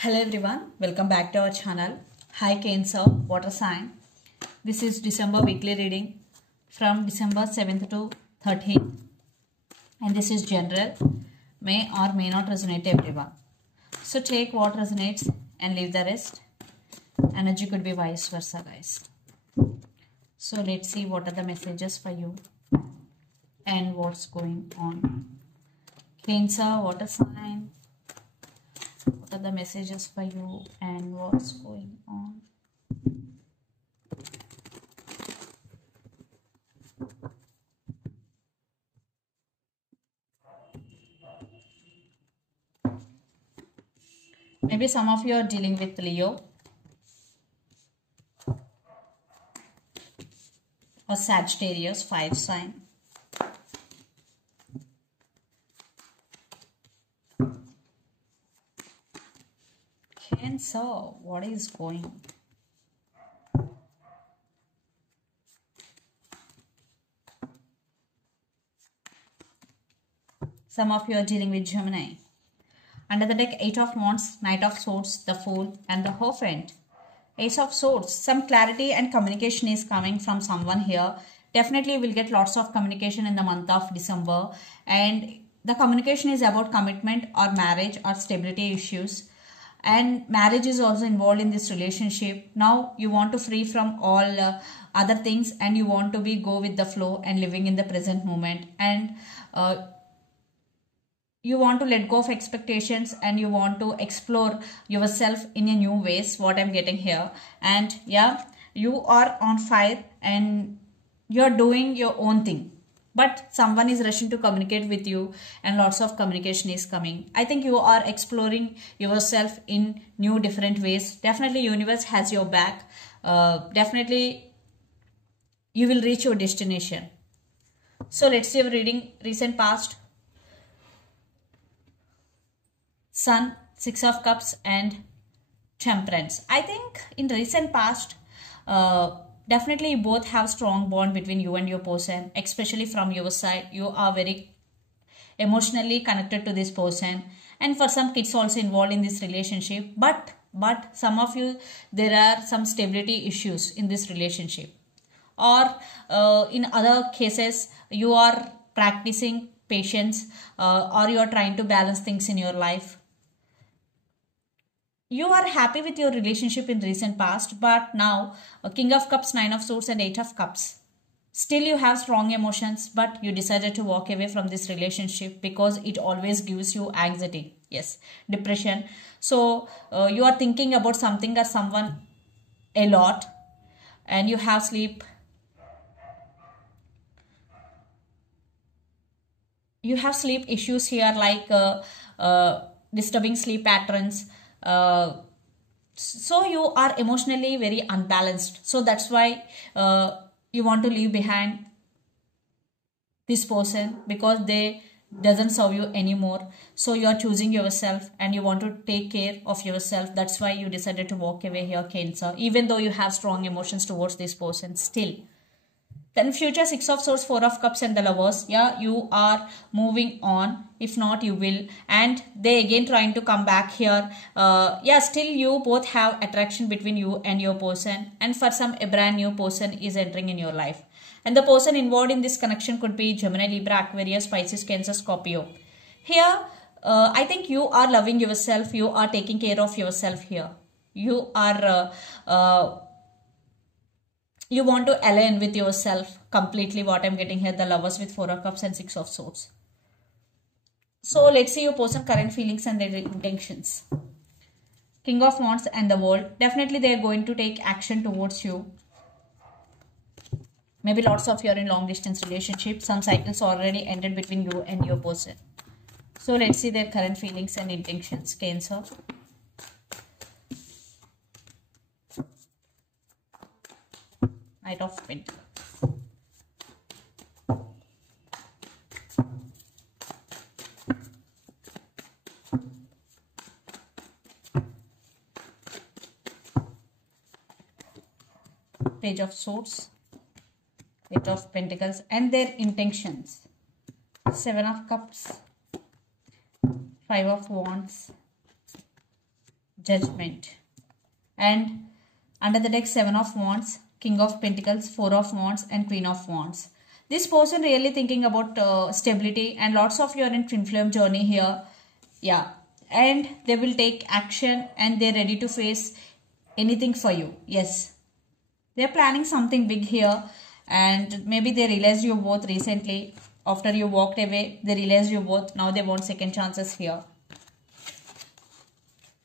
Hello everyone, welcome back to our channel. Hi Cancer, water sign. This is December weekly reading from December 7th to 13th, and this is general, may or may not resonate to everyone. So take what resonates and leave the rest. Energy could be vice versa, guys. So let's see what are the messages for you and what's going on. Cancer, water sign. What are the messages for you and what's going on? Maybe some of you are dealing with Leo or Sagittarius, 5 sign. Cancer, what is going on? Some of you are dealing with Gemini. Under the deck, 8 of Wands, Knight of Swords, the Fool and the Hierophant. Ace of Swords, some clarity and communication is coming from someone here. Definitely will get lots of communication in the month of December, and the communication is about commitment or marriage or stability issues. And marriage is also involved in this relationship. Now you want to free from all other things, and you want to go with the flow and living in the present moment, and you want to let go of expectations and you want to explore yourself in a new ways, what I'm getting here. And yeah, you are on fire and you're doing your own thing, but someone is rushing to communicate with you and lots of communication is coming. I think you are exploring yourself in new different ways. Definitely universe has your back. Definitely you will reach your destination. So let's see your reading, recent past. Sun, 6 of Cups and Temperance. I think in recent past, definitely you both have strong bond between you and your person, especially from your side. You are very emotionally connected to this person, and for some kids also involved in this relationship. But some of you, there are some stability issues in this relationship, or in other cases you are practicing patience, or you are trying to balance things in your life. You are happy with your relationship in recent past, but now King of Cups, 9 of Swords and 8 of Cups. Still you have strong emotions, but you decided to walk away from this relationship because it always gives you anxiety. Yes, depression. So you are thinking about something or someone a lot, and you have sleep. You have sleep issues here, like disturbing sleep patterns. So you are emotionally very unbalanced. So that's why you want to leave behind this person because they doesn't serve you anymore. So you are choosing yourself and you want to take care of yourself. That's why you decided to walk away here, Cancer, even though you have strong emotions towards this person still. Then future, 6 of Swords, 4 of Cups and the Lovers. Yeah, you are moving on. If not, you will. And they again trying to come back here. Yeah, still you both have attraction between you and your person. And for some, a brand new person is entering in your life. And the person involved in this connection could be Gemini, Libra, Aquarius, Pisces, Cancer, Scorpio. Here, I think you are loving yourself. You are taking care of yourself here. You are... you want to align with yourself completely, what I'm getting here, the Lovers with 4 of Cups and 6 of Swords. So let's see your person current feelings and their intentions. King of Wands and the World. Definitely they are going to take action towards you. Maybe lots of you are in long distance relationship. Some cycles already ended between you and your person. So let's see their current feelings and intentions, Cancer. Knight of Pentacles. Page of Swords, 8 of Pentacles and their intentions. 7 of Cups, 5 of Wands, Judgment. And under the deck, 7 of Wands, King of Pentacles, 4 of Wands and Queen of Wands. This person really thinking about stability, and lots of you are in twin flame journey here. Yeah. And they will take action and they're ready to face anything for you. Yes. They're planning something big here, and maybe they realized you both recently. After you walked away, they realized you both. Now they want second chances here.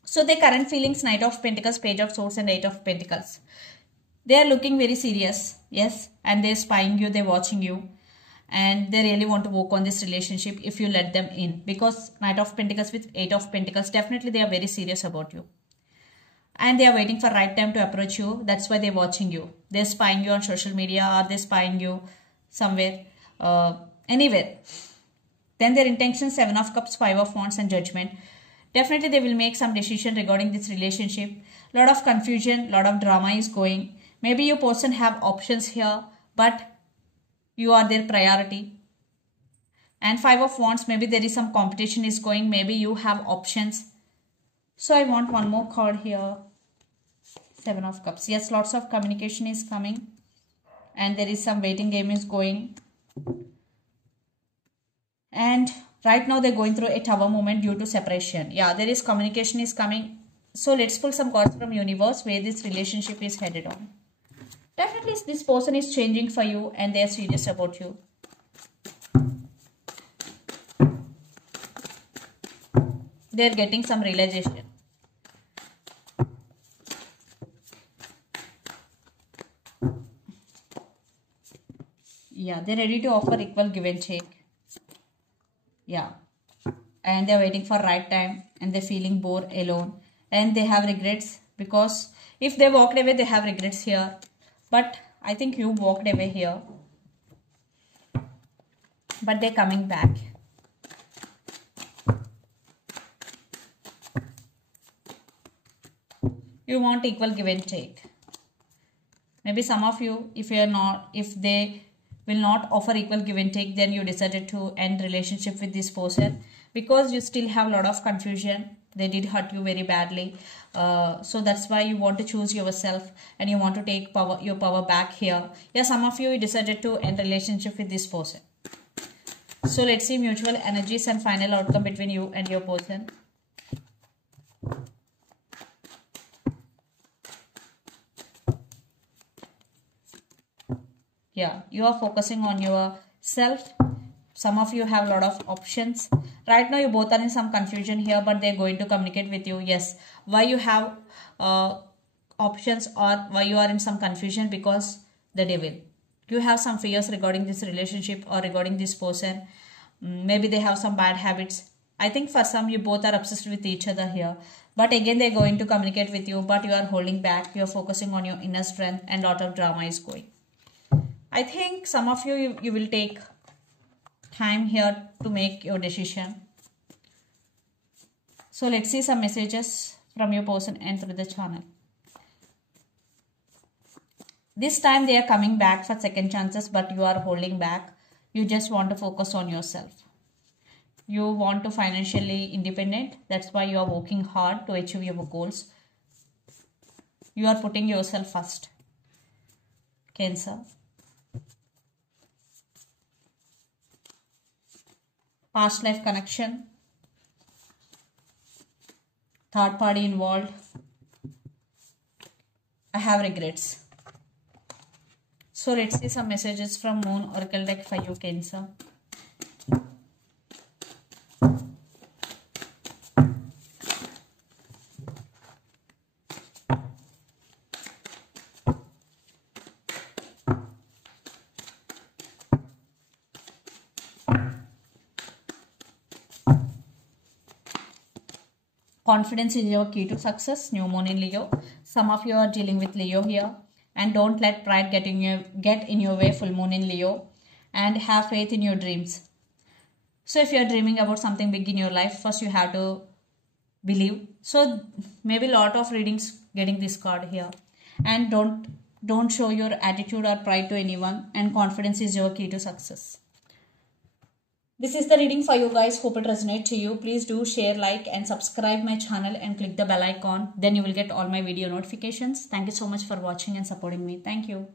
So their current feelings, Knight of Pentacles, Page of Swords and 8 of Pentacles. They are looking very serious. Yes. And they're spying you, they're watching you. And they really want to work on this relationship if you let them in. Because Knight of Pentacles with 8 of Pentacles, definitely they are very serious about you. And they are waiting for right time to approach you. That's why they're watching you. They're spying you on social media, or they're spying you somewhere, anywhere. Then their intention, 7 of Cups, 5 of Wands and Judgment. Definitely they will make some decision regarding this relationship. Lot of confusion, lot of drama is going. Maybe your person have options here, but you are their priority. And 5 of Wands, maybe there is some competition is going. Maybe you have options. So I want one more card here. 7 of Cups. Yes, lots of communication is coming. And there is some waiting game is going. And right now they're going through a tower moment due to separation. Yeah, there is communication is coming. So let's pull some cards from universe where this relationship is headed on. Definitely this person is changing for you and they are serious about you. They're getting some realization. Yeah, they're ready to offer equal give and take. Yeah. And they're waiting for right time and they're feeling bored, alone. And they have regrets because if they walked away, they have regrets here. But I think you walked away here. But they're coming back. You want equal give and take. Maybe some of you, if they will not offer equal give and take, then you decided to end relationship with this person because you still have a lot of confusion. They did hurt you very badly. So that's why you want to choose yourself and you want to take your power back here. Yeah, some of you decided to end relationship with this person. So let's see mutual energies and final outcome between you and your person. Yeah, you are focusing on yourself. Some of you have a lot of options. Right now, you both are in some confusion here, but they're going to communicate with you. Yes, why you have options or why you are in some confusion? Because the devil. You have some fears regarding this relationship or regarding this person. Maybe they have some bad habits. I think for some, you both are obsessed with each other here. But again, they're going to communicate with you, but you are holding back. You're focusing on your inner strength and a lot of drama is going. I think some of you will take time here to make your decision. So let's see some messages from your person and through the channel. This time they are coming back for second chances, but you are holding back. You just want to focus on yourself. You want to financially independent. That's why you are working hard to achieve your goals. You are putting yourself first. Cancer. Past life connection. Third party involved. I have regrets. So let's see some messages from Moon Oracle deck for you, Cancer. Confidence is your key to success. New moon in Leo. Some of you are dealing with Leo here. And don't let pride get in your way. Full moon in Leo. And have faith in your dreams. So if you are dreaming about something big in your life, first you have to believe. So maybe a lot of readings getting this card here. And don't show your attitude or pride to anyone. And confidence is your key to success. This is the reading for you guys. Hope it resonates to you. Please do share, like and subscribe my channel and click the bell icon. Then you will get all my video notifications. Thank you so much for watching and supporting me. Thank you.